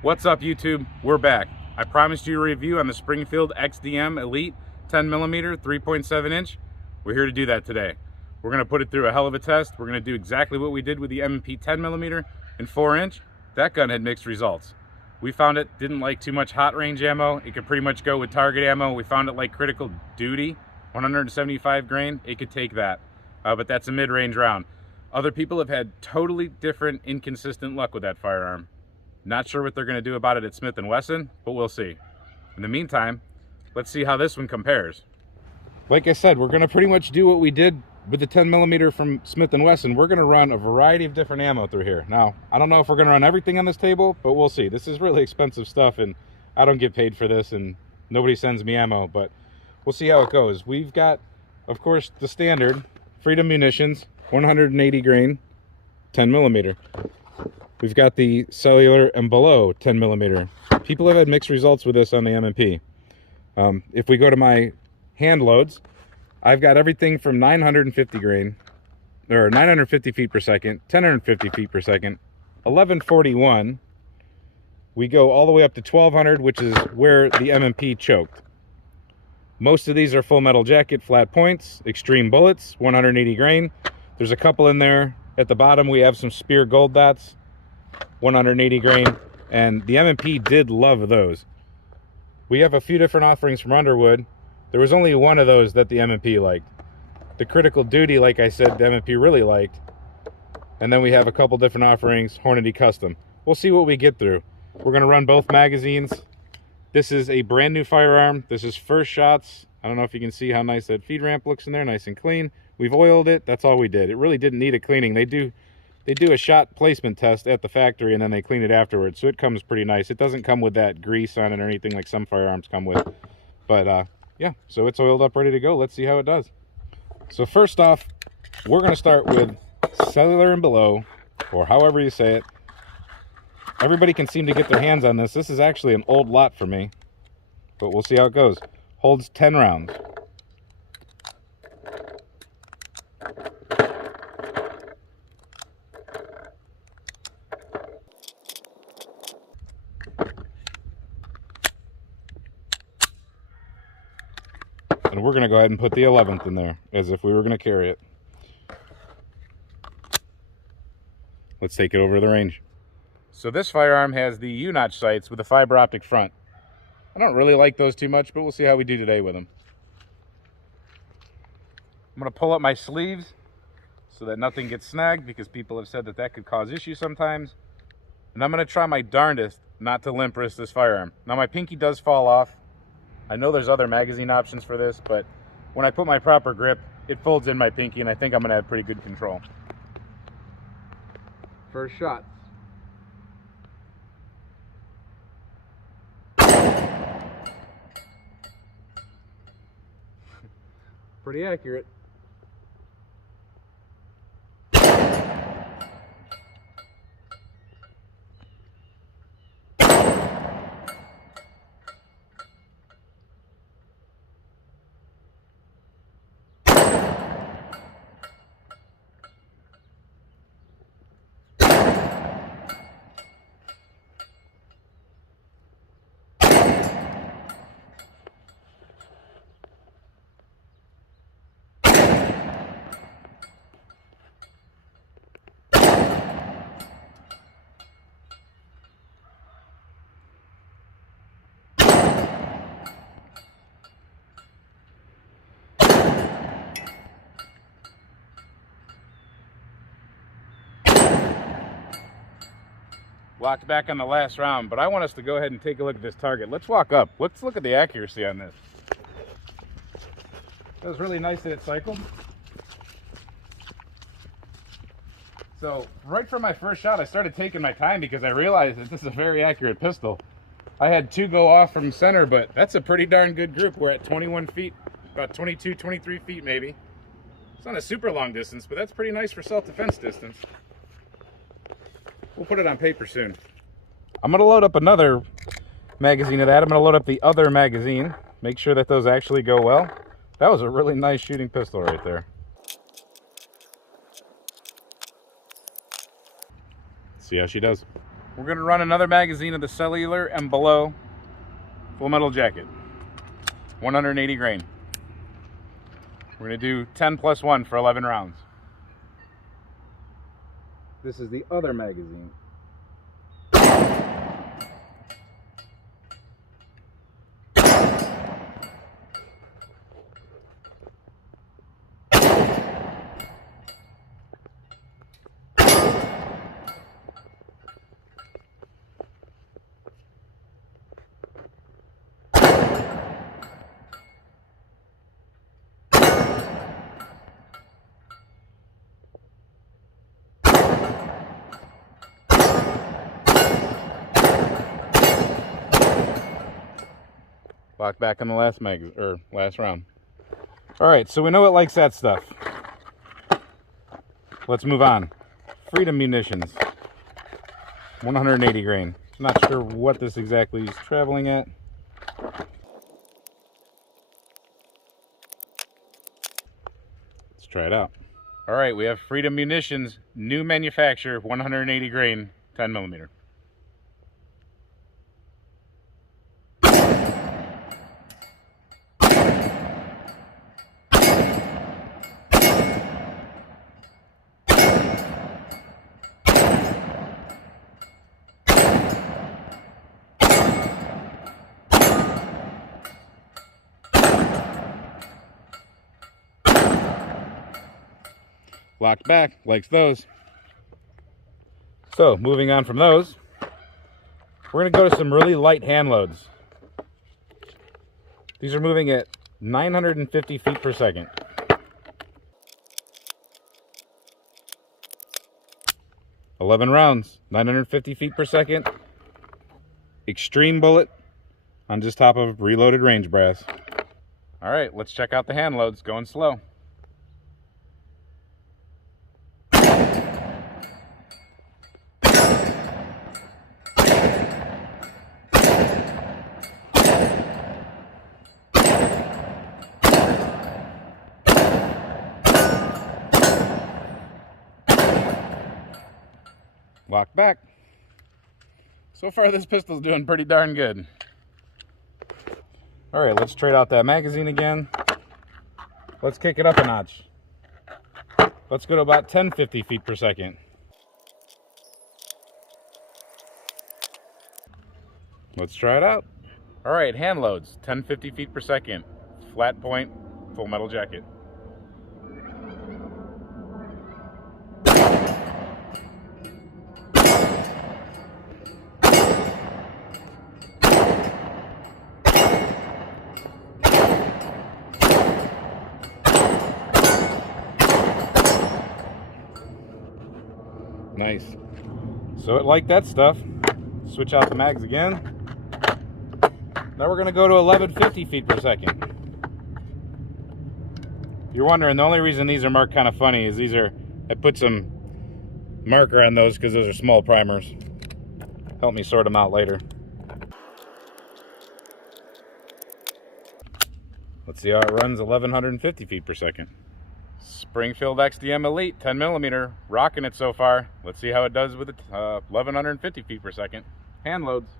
What's up, YouTube? We're back. I promised you a review on the Springfield XDM Elite 10mm 3.7 inch. We're here to do that today. We're going to put it through a hell of a test. We're going to do exactly what we did with the M&P 10mm and 4-inch. That gun had mixed results. We found it didn't like too much hot range ammo. It could pretty much go with target ammo. We found it like critical duty, 175 grain. It could take that, but that's a mid-range round. Other people have had totally different, inconsistent luck with that firearm. Not sure what they're going to do about it at Smith & Wesson, but we'll see. In the meantime, let's see how this one compares. Like I said, we're going to pretty much do what we did with the 10mm from Smith & Wesson. We're going to run a variety of different ammo through here. Now, I don't know if we're going to run everything on this table, but we'll see. This is really expensive stuff, and I don't get paid for this, and nobody sends me ammo, but we'll see how it goes. We've got, of course, the standard Freedom Munitions, 180 grain, 10mm. We've got the cellular and below 10mm. People have had mixed results with this on the M&P. If we go to my hand loads, I've got everything from 950 grain, or 950 feet per second, 1050 feet per second, 1141. We go all the way up to 1200, which is where the M&P choked. Most of these are full metal jacket, flat points, extreme bullets, 180 grain. There's a couple in there. At the bottom, we have some spear gold dots, 180 grain, and the M&P did love those. We have a few different offerings from Underwood. There was only one of those that the M&P liked. The critical duty, like I said, the M&P really liked. And then we have a couple different offerings, Hornady Custom. We'll see what we get through. We're going to run both magazines. This is a brand new firearm. This is first shots. I don't know if you can see how nice that feed ramp looks in there, nice and clean. We've oiled it. That's all we did. It really didn't need a cleaning. They do a shot placement test at the factory, and then they clean it afterwards, so it comes pretty nice. It doesn't come with that grease on it or anything like some firearms come with. But yeah, so it's oiled up, ready to go. Let's see how it does. So first off, we're going to start with cellular and below, or however you say it. Everybody can seem to get their hands on this. This is actually an old lot for me, but we'll see how it goes. Holds 10 rounds. And we're going to go ahead and put the 11th in there, as if we were going to carry it. Let's take it over to the range. So this firearm has the U-notch sights with a fiber optic front. I don't really like those too much, but we'll see how we do today with them. I'm going to pull up my sleeves so that nothing gets snagged, because people have said that that could cause issues sometimes. And I'm going to try my darndest not to limp wrist this firearm. Now my pinky does fall off. I know there's other magazine options for this, but when I put my proper grip, it folds in my pinky, and I think I'm going to have pretty good control. First shot. Pretty accurate. Locked back on the last round, but I want us to go ahead and take a look at this target. Let's walk up. Let's look at the accuracy on this. That was really nice that it cycled. So right from my first shot, I started taking my time because I realized that this is a very accurate pistol. I had two go off from center, but that's a pretty darn good group. We're at 21 feet, about 22, 23 feet maybe. It's not a super long distance, but that's pretty nice for self-defense distance. We'll put it on paper soon. I'm going to load up another magazine of that. I'm going to load up the other magazine. Make sure that those actually go well. That was a really nice shooting pistol right there. See how she does. We're going to run another magazine of the cellular and below full metal jacket, 180 grain. We're going to do 10 plus 1 for 11 rounds. This is the other magazine. Lock back on the last round. All right, so we know it likes that stuff. Let's move on. Freedom Munitions, 180 grain. Not sure what this exactly is traveling at. Let's try it out. All right, we have Freedom Munitions, new manufacturer, 180 grain, 10 millimeter. Locked back, likes those. So moving on from those, we're going to go to some really light hand loads. These are moving at 950 feet per second. $11 rounds, 950 feet per second. Extreme bullet on just top of reloaded range brass. All right, let's check out the hand loads, going slow. Lock back. So far this pistol's doing pretty darn good. All right, let's trade out that magazine again. Let's kick it up a notch. Let's go to about 1050 feet per second. Let's try it out. All right, hand loads, 1050 feet per second. Flat point, full metal jacket. Nice. So it liked that stuff. Switch out the mags again. Now we're going to go to 1150 feet per second. If you're wondering, the only reason these are marked kind of funny is I put some marker on those because those are small primers. Help me sort them out later. Let's see how it runs 1150 feet per second. Springfield XDM Elite, 10 millimeter, rocking it so far. Let's see how it does with it, 1150 feet per second. Hand loads.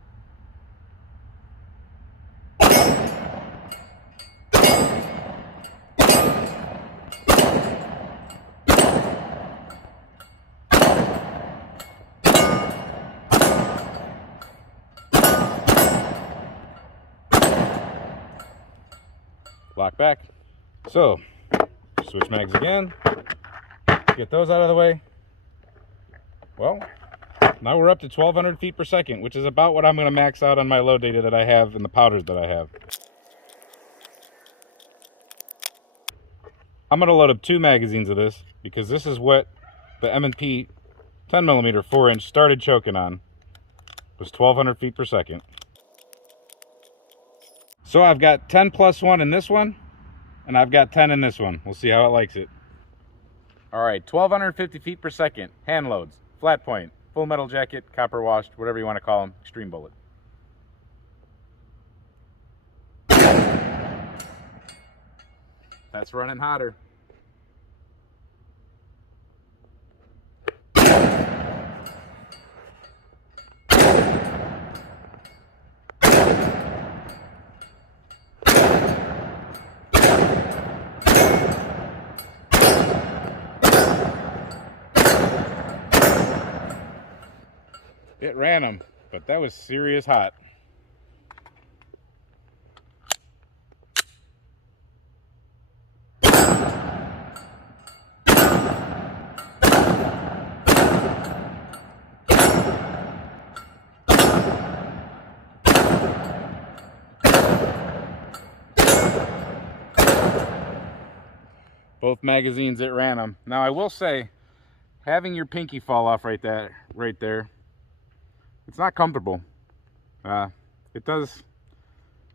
Lock back. So, switch mags again. Get those out of the way. Well, now we're up to 1200 feet per second, which is about what I'm going to max out on my load data that I have and the powders that I have. I'm going to load up 2 magazines of this because this is what the M&P 10 millimeter 4-inch started choking on. Was 1200 feet per second. So I've got 10 plus 1 in this one, and I've got 10 in this one. We'll see how it likes it. All right, 1250 feet per second, hand loads, flat point, full metal jacket, copper washed, whatever you want to call them, extreme bullet. That's running hotter. It ran them, but that was serious hot. Both magazines, it ran them. Now I will say, having your pinky fall off right there, it's not comfortable. It does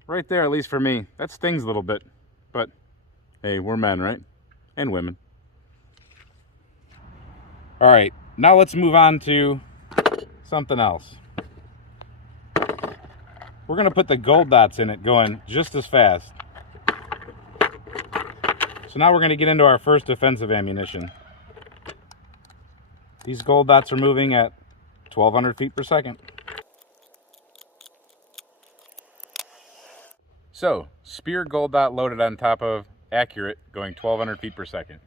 right there, at least for me. That stings a little bit, but hey, we're men, right? And women. All right, now let's move on to something else. We're gonna put the gold dots in it going just as fast. So now we're gonna get into our first defensive ammunition. These gold dots are moving at 1,200 feet per second. So, Spear gold dot loaded on top of Accurate going 1,200 feet per second.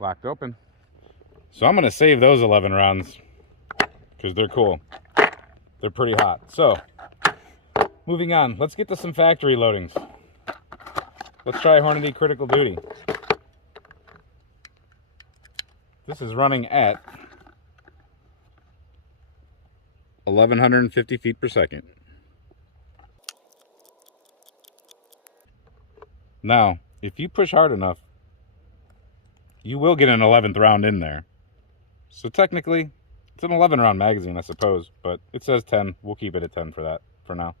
Locked open. So I'm going to save those 11 rounds because they're cool. They're pretty hot. So, moving on. Let's get to some factory loadings. Let's try Hornady Critical Duty. This is running at 1,150 feet per second. Now, if you push hard enough, you will get an 11th round in there. So technically, it's an 11 round magazine, I suppose, but it says 10. We'll keep it at 10 for that, for now.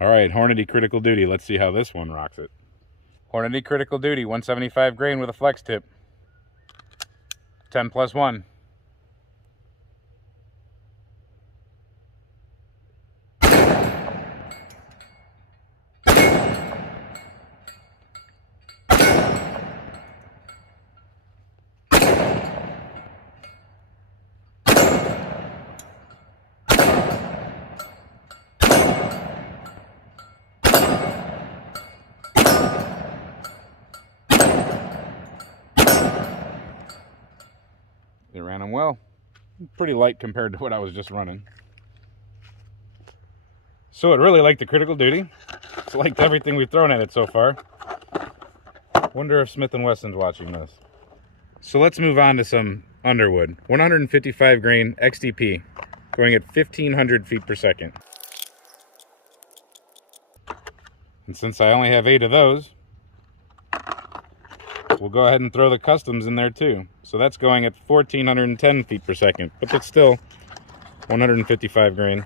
All right, Hornady Critical Duty. Let's see how this one rocks it. Hornady Critical Duty, 175 grain with a flex tip. 10 plus 1. They ran them well. Pretty light compared to what I was just running. So it really liked the Critical Duty. It's liked everything we've thrown at it so far. Wonder if Smith & Wesson's watching this. So let's move on to some Underwood. 155 grain XDP going at 1,500 feet per second. And since I only have 8 of those, we'll go ahead and throw the customs in there too. So that's going at 1,410 feet per second, but it's still 155 grain.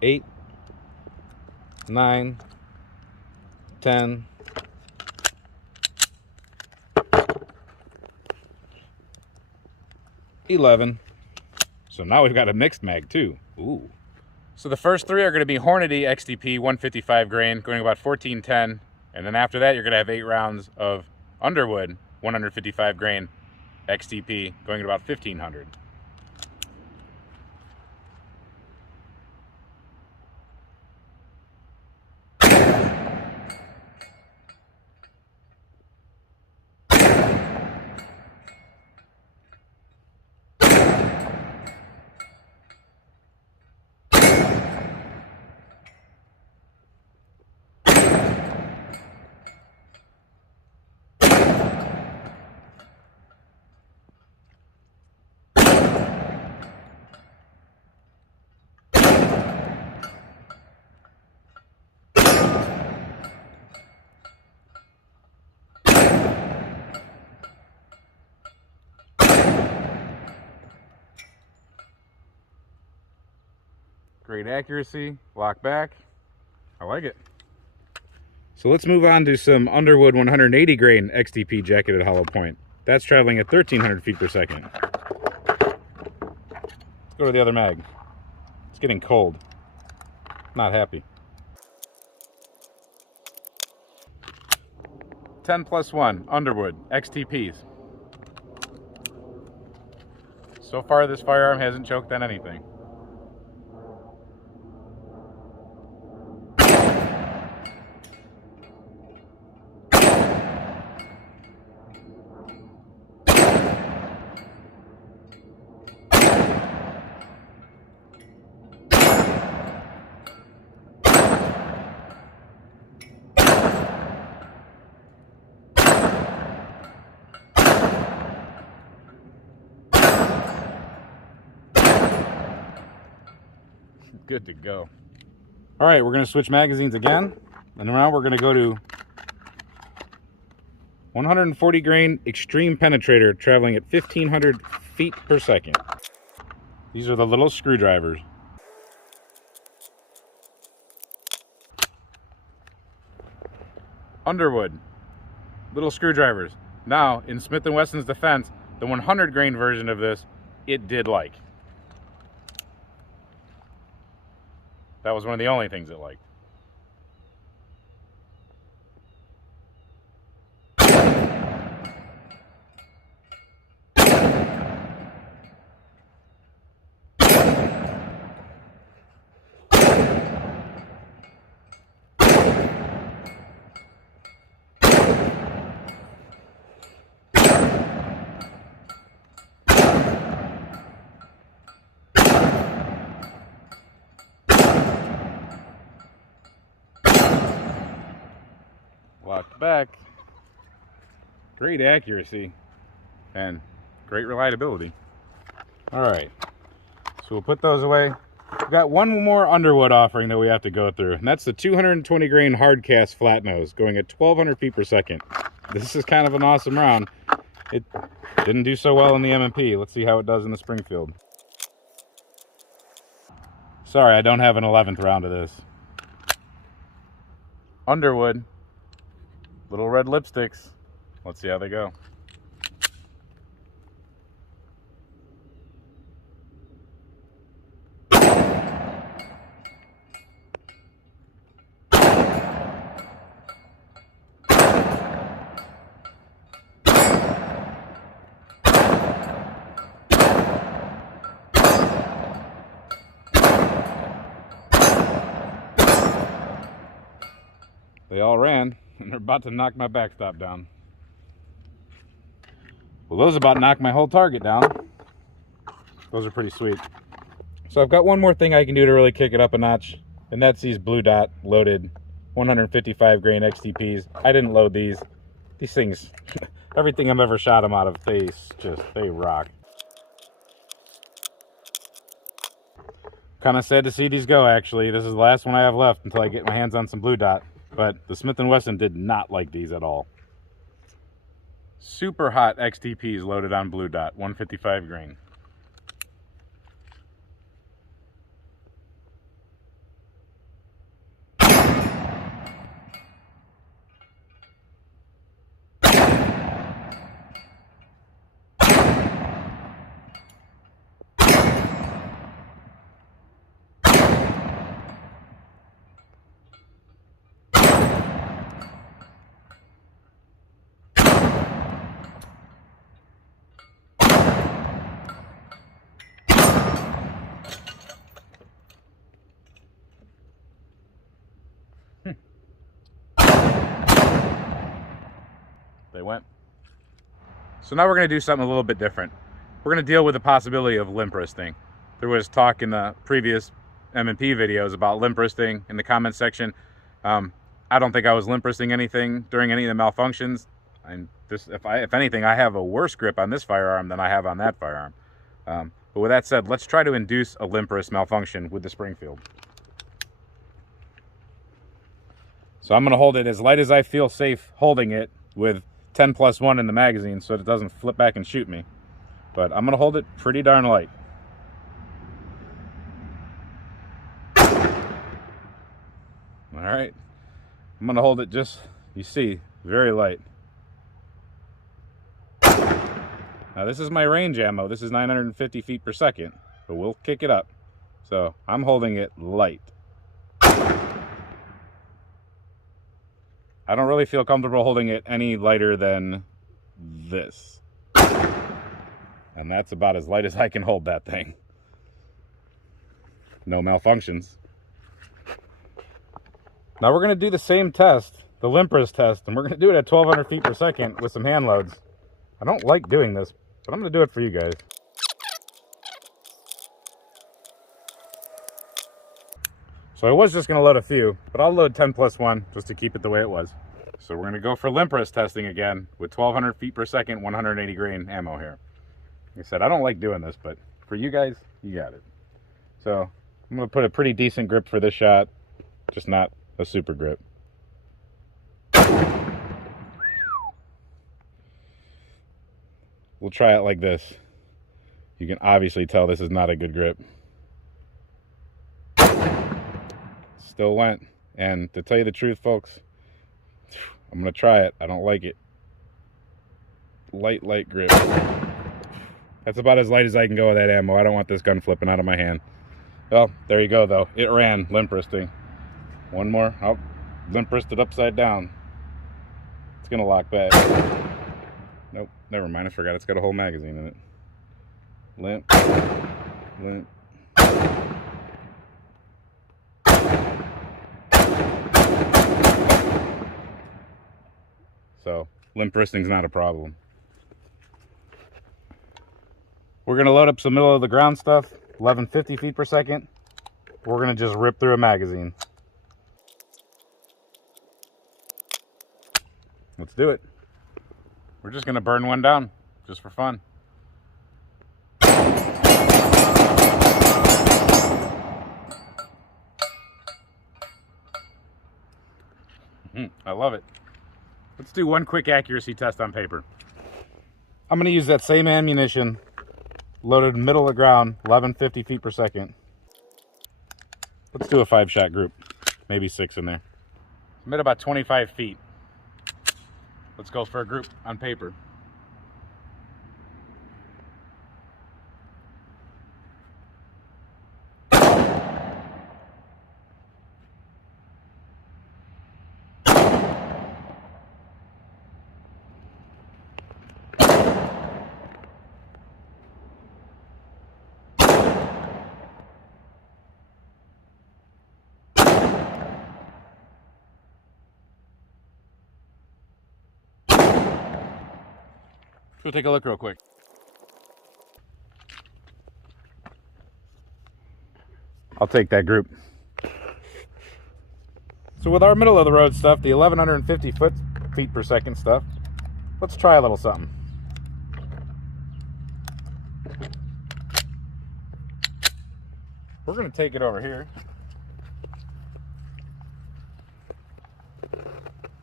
8, 9, 10, 11. So now we've got a mixed mag too. Ooh. So the first 3 are going to be Hornady XDP 155 grain, going about 1410. And then after that, you're going to have 8 rounds of Underwood 155 grain XDP going at about 1,500. Great accuracy, lock back. I like it. So let's move on to some Underwood 180 grain XTP jacketed hollow point. That's traveling at 1,300 feet per second. Let's go to the other mag. It's getting cold. Not happy. 10+1 Underwood XTPs. So far this firearm hasn't choked on anything. Good to go. All right, we're going to switch magazines again, and now we're going to go to 140 grain extreme penetrator traveling at 1,500 feet per second. These are the little screwdrivers. Underwood, little screwdrivers. Now, in Smith & Wesson's defense, the 100 grain version of this, it did like. That was one of the only things it liked. Locked back. Great accuracy and great reliability. All right, so we'll put those away. We've got one more Underwood offering that we have to go through, and that's the 220 grain hard cast flat nose going at 1,200 feet per second. This is kind of an awesome round. It didn't do so well in the M&P. Let's see how it does in the Springfield. Sorry, I don't have an 11th round of this. Underwood. Little red lipsticks. Let's see how they go. They all ran, and they're about to knock my backstop down. Well, those about knocked my whole target down. Those are pretty sweet. So I've got one more thing I can do to really kick it up a notch, and that's these Blue Dot loaded 155 grain XTPs. I didn't load these. These things, everything I've ever shot them out of, they rock. Kind of sad to see these go, actually. This is the last one I have left until I get my hands on some Blue Dot. But the Smith & Wesson did not like these at all. Super hot XTPs loaded on Blue Dot, 155 grain. They went. So now we're going to do something a little bit different. We're going to deal with the possibility of limp wristing. There was talk in the previous M&P videos about limp wristing in the comments section. I don't think I was limp wristing anything during any of the malfunctions. And if anything, I have a worse grip on this firearm than I have on that firearm. But with that said, let's try to induce a limp wrist malfunction with the Springfield. So I'm going to hold it as light as I feel safe holding it with 10+1 in the magazine so that it doesn't flip back and shoot me. But I'm going to hold it pretty darn light. All right. I'm gonna hold it just, you see, very light. Now this is my range ammo. This is 950 feet per second, but we'll kick it up. So I'm holding it light. I don't really feel comfortable holding it any lighter than this. And that's about as light as I can hold that thing. No malfunctions. Now we're going to do the same test, the Limp test, and we're going to do it at 1200 feet per second with some hand loads. I don't like doing this, but I'm going to do it for you guys. So I was just going to load a few, but I'll load 10 plus 1 just to keep it the way it was. So we're going to go for Limp testing again with 1200 feet per second, 180 grain ammo here. Like I said, I don't like doing this, but for you guys, you got it. So I'm going to put a pretty decent grip for this shot, just not a super grip. We'll try it like this. You can obviously tell this is not a good grip. Still went. And to tell you the truth, folks, I'm going to try it. I don't like it. Light grip. That's about as light as I can go with that ammo. I don't want this gun flipping out of my hand. Well, there you go, though. It ran limp wristing. One more. Oh, limp wristed upside down. It's going to lock back. Nope, never mind. I forgot it's got a whole magazine in it. Limp. Limp. So, limp wristing's not a problem. We're going to load up some middle of the ground stuff, 1150 feet per second. We're going to just rip through a magazine. Let's do it. We're just going to burn one down, just for fun. I love it. Let's do one quick accuracy test on paper. I'm going to use that same ammunition, loaded middle of the ground, 1150 feet per second. Let's do a 5-shot group, maybe 6 in there. I'm at about 25 feet. Let's go for a group on paper. We'll take a look real quick. I'll take that group. So with our middle of the road stuff, the 1150 feet per second stuff, let's try a little something. We're going to take it over here.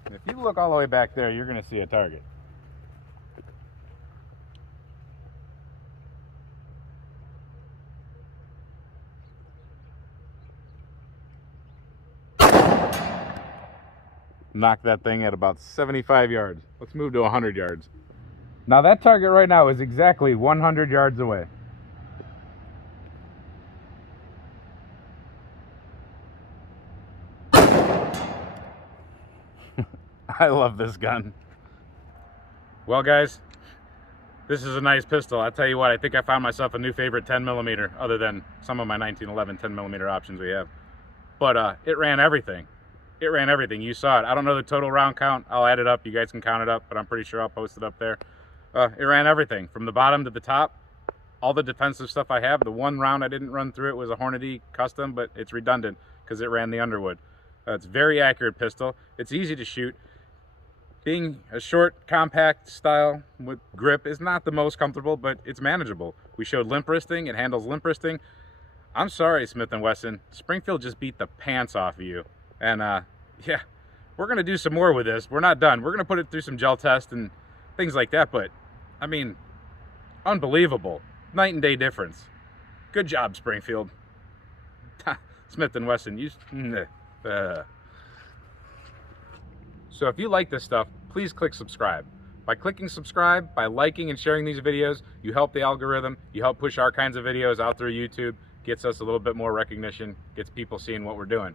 And if you look all the way back there, you're going to see a target. Knock that thing at about 75 yards. Let's move to 100 yards. Now that target right now is exactly 100 yards away. I love this gun. Well guys, this is a nice pistol. I'll tell you what, I think I found myself a new favorite 10mm, other than some of my 1911 10mm options we have. But it ran everything. It ran everything. You saw it. I don't know the total round count. I'll add it up. You guys can count it up, but I'm pretty sure I'll post it up there. It ran everything from the bottom to the top. All the defensive stuff I have. The one round I didn't run through it was a Hornady custom, but it's redundant because it ran the Underwood. It's a very accurate pistol. It's easy to shoot. Being a short, compact style with grip is not the most comfortable, but it's manageable. We showed limp wristing. It handles limp wristing. I'm sorry, Smith & Wesson. Springfield just beat the pants off of you. And yeah, we're going to do some more with this. We're not done. We're going to put it through some gel tests and things like that. But, I mean, unbelievable. Night and day difference. Good job, Springfield. Smith & Wesson, you... So if you like this stuff, please click subscribe. By clicking subscribe, by liking and sharing these videos, you help the algorithm, you help push our kinds of videos out through YouTube, gets us a little bit more recognition, gets people seeing what we're doing.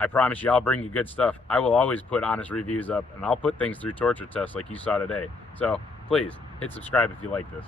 I promise you I'll bring you good stuff. I will always put honest reviews up, and I'll put things through torture tests like you saw today. So please hit subscribe if you like this.